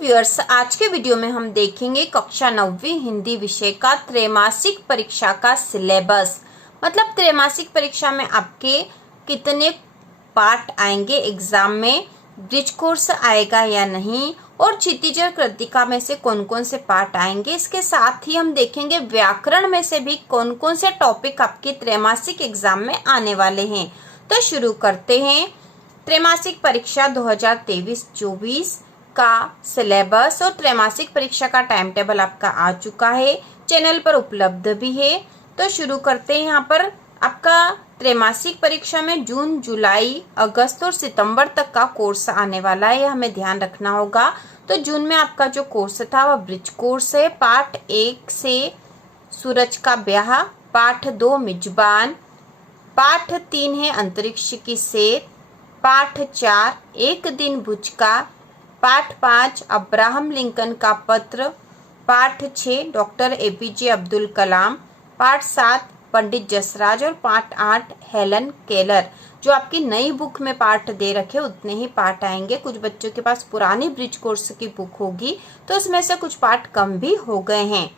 Viewers, आज के video में हम देखेंगे कक्षा 9वीं हिंदी विषय का त्रैमासिक परीक्षा का सिलेबस। मतलब त्रैमासिक परीक्षा में आपके कितने पार्ट आएंगे एग्जाम में, ब्रिज कोर्स आएगा या नहीं, और क्षितिज और कृतिका में से कौन कौन से पार्ट आएंगे। इसके साथ ही हम देखेंगे व्याकरण में से भी कौन कौन से टॉपिक आपके त्रैमासिक एग्जाम में आने वाले हैं। तो शुरू करते हैं। त्रैमासिक परीक्षा 2023-24 का सिलेबस और त्रैमासिक परीक्षा का टाइम टेबल आपका आ चुका है, चैनल पर उपलब्ध भी है। तो शुरू करते हैं। यहाँ पर आपका त्रैमासिक परीक्षा में जून, जुलाई, अगस्त और सितंबर तक का कोर्स आने वाला है, हमें ध्यान रखना होगा। तो जून में आपका जो कोर्स था वह ब्रिज कोर्स है। पार्ट 1 से सूरज का ब्याह, पाठ 2 मिजबान, पाठ 3 है अंतरिक्ष की सेर, पाठ 4 एक दिन भुज का, पाठ 5 अब्राहम लिंकन का पत्र, पाठ 6 डॉक्टर एपीजे अब्दुल कलाम, पाठ 7 पंडित जसराज और पाठ 8 हेलन केलर। जो आपकी नई बुक में पाठ दे रखे उतने ही पाठ आएंगे। कुछ बच्चों के पास पुरानी ब्रिज कोर्स की बुक होगी तो उसमें से कुछ पाठ कम भी हो गए हैं।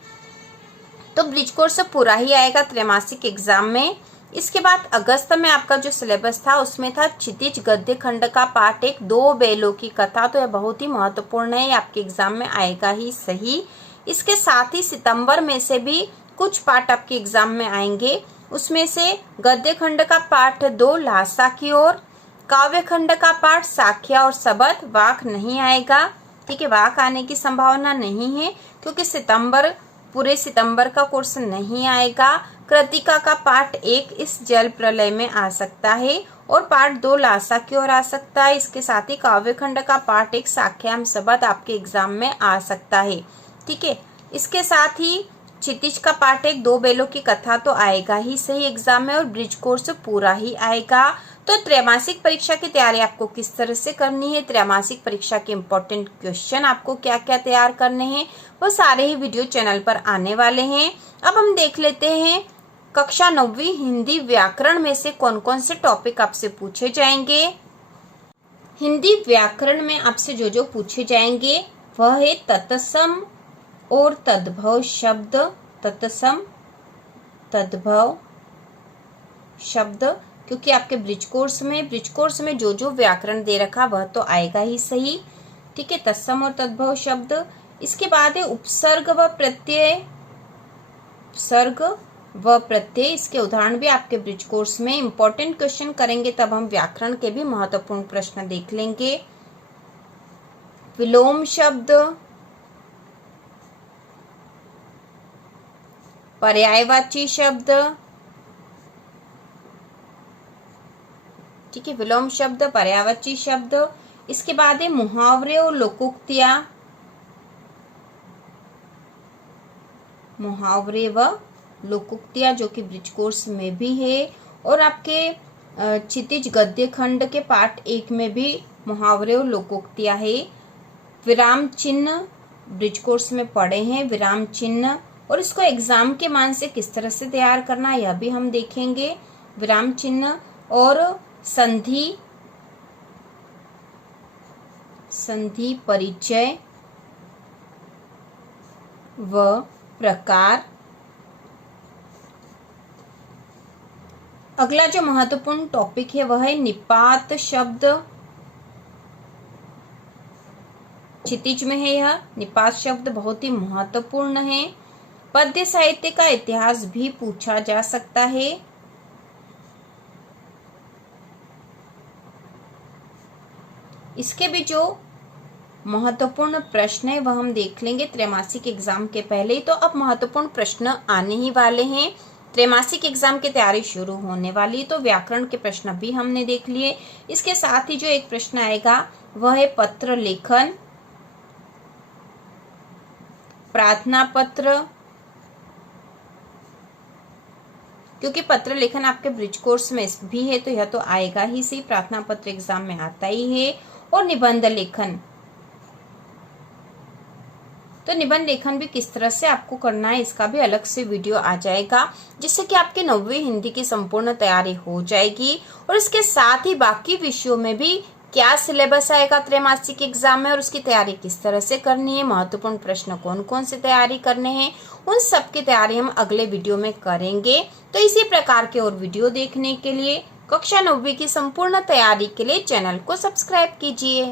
तो ब्रिज कोर्स पूरा ही आएगा त्रैमासिक एग्जाम में। इसके बाद अगस्त में आपका जो सिलेबस था उसमें था क्षितिज गद्य खंड का पाठ 1 2 बैलों की कथा। तो यह बहुत ही महत्वपूर्ण है, आपके एग्जाम में आएगा ही सही। इसके साथ ही सितंबर में से भी कुछ पाठ आपके एग्जाम में आएंगे। उसमें से गद्य खंड का पाठ 2 लासा की ओर, काव्य खंड का पाठ साख्या और सबद। वाक नहीं आएगा, ठीक है, वाक आने की संभावना नहीं है क्योंकि पूरे सितंबर का कोर्स नहीं आएगा। कृतिका का पाठ 1 इस जल प्रलय में आ सकता है और पाठ 2 लासा की ओर आ सकता है। इसके साथ ही काव्य खंड का पाठ 1 साख्याम सबद आपके एग्जाम में आ सकता है, ठीक है। इसके साथ ही क्षितिज का पाठ 1 2 बैलों की कथा तो आएगा ही सही एग्जाम में और ब्रिज कोर्स पूरा ही आएगा। तो त्रैमासिक परीक्षा की तैयारी आपको किस तरह से करनी है, त्रैमासिक परीक्षा के इम्पोर्टेंट क्वेश्चन आपको क्या क्या तैयार करने हैं, वो सारे ही वीडियो चैनल पर आने वाले हैं। अब हम देख लेते हैं कक्षा 9वीं हिंदी व्याकरण में से कौन कौन से टॉपिक आपसे पूछे जाएंगे। हिंदी व्याकरण में आपसे जो जो पूछे जाएंगे वह है तत्सम और तद्भव शब्द। तत्सम तद्भव शब्द, क्योंकि आपके ब्रिज कोर्स में जो जो व्याकरण दे रखा वह तो आएगा ही सही, ठीक है, तत्सम और तद्भव शब्द। इसके बाद है उपसर्ग व प्रत्यय। उपसर्ग व प्रत्यय, इसके उदाहरण भी आपके ब्रिज कोर्स में इंपॉर्टेंट क्वेश्चन करेंगे, तब हम व्याकरण के भी महत्वपूर्ण प्रश्न देख लेंगे। विलोम शब्द, पर्यायवाची शब्द, ठीक है, विलोम शब्द, पर्यायवाची शब्द। इसके बाद है मुहावरे और लोकोक्तियां। मुहावरे व लोकोक्तियां जो कि ब्रिज कोर्स में भी है और आपके क्षितिज गद्य खंड के पाठ 1 में भी मुहावरे और लोकोक्तियां है। विराम चिन्ह ब्रिज कोर्स में पढ़े हैं, विराम चिन्ह, और इसको एग्जाम के मान से किस तरह से तैयार करना यह भी हम देखेंगे। विराम चिन्ह और संधि परिचय व प्रकार। अगला जो महत्वपूर्ण टॉपिक है वह है निपात शब्द। क्षितिज में है यह निपात शब्द, बहुत ही महत्वपूर्ण है। पद्य साहित्य का इतिहास भी पूछा जा सकता है। इसके भी जो महत्वपूर्ण प्रश्न है वह हम देख लेंगे त्रैमासिक एग्जाम के पहले ही। तो अब महत्वपूर्ण प्रश्न आने ही वाले हैं, त्रैमासिक एग्जाम की तैयारी शुरू होने वाली, तो व्याकरण के प्रश्न भी हमने देख लिए। इसके साथ ही जो एक प्रश्न आएगा वह है पत्र लेखन, प्रार्थना पत्र, क्योंकि पत्र लेखन आपके ब्रिज कोर्स में भी है तो यह तो आएगा ही सही, प्रार्थना पत्र एग्जाम में आता ही है। और निबंध लेखन, तो निबंध लेखन भी किस तरह से आपको करना है इसका भी अलग से वीडियो आ जाएगा, जिससे कि आपके 9वीं हिंदी की संपूर्ण तैयारी हो जाएगी। और इसके साथ ही बाकी विषयों में भी क्या सिलेबस आएगा त्रैमासिक एग्जाम में और उसकी तैयारी किस तरह से करनी है, महत्वपूर्ण प्रश्न कौन कौन से तैयारी करने हैं, उन सब की तैयारी हम अगले वीडियो में करेंगे। तो इसी प्रकार के और वीडियो देखने के लिए, कक्षा 9वीं की संपूर्ण तैयारी के लिए चैनल को सब्सक्राइब कीजिए।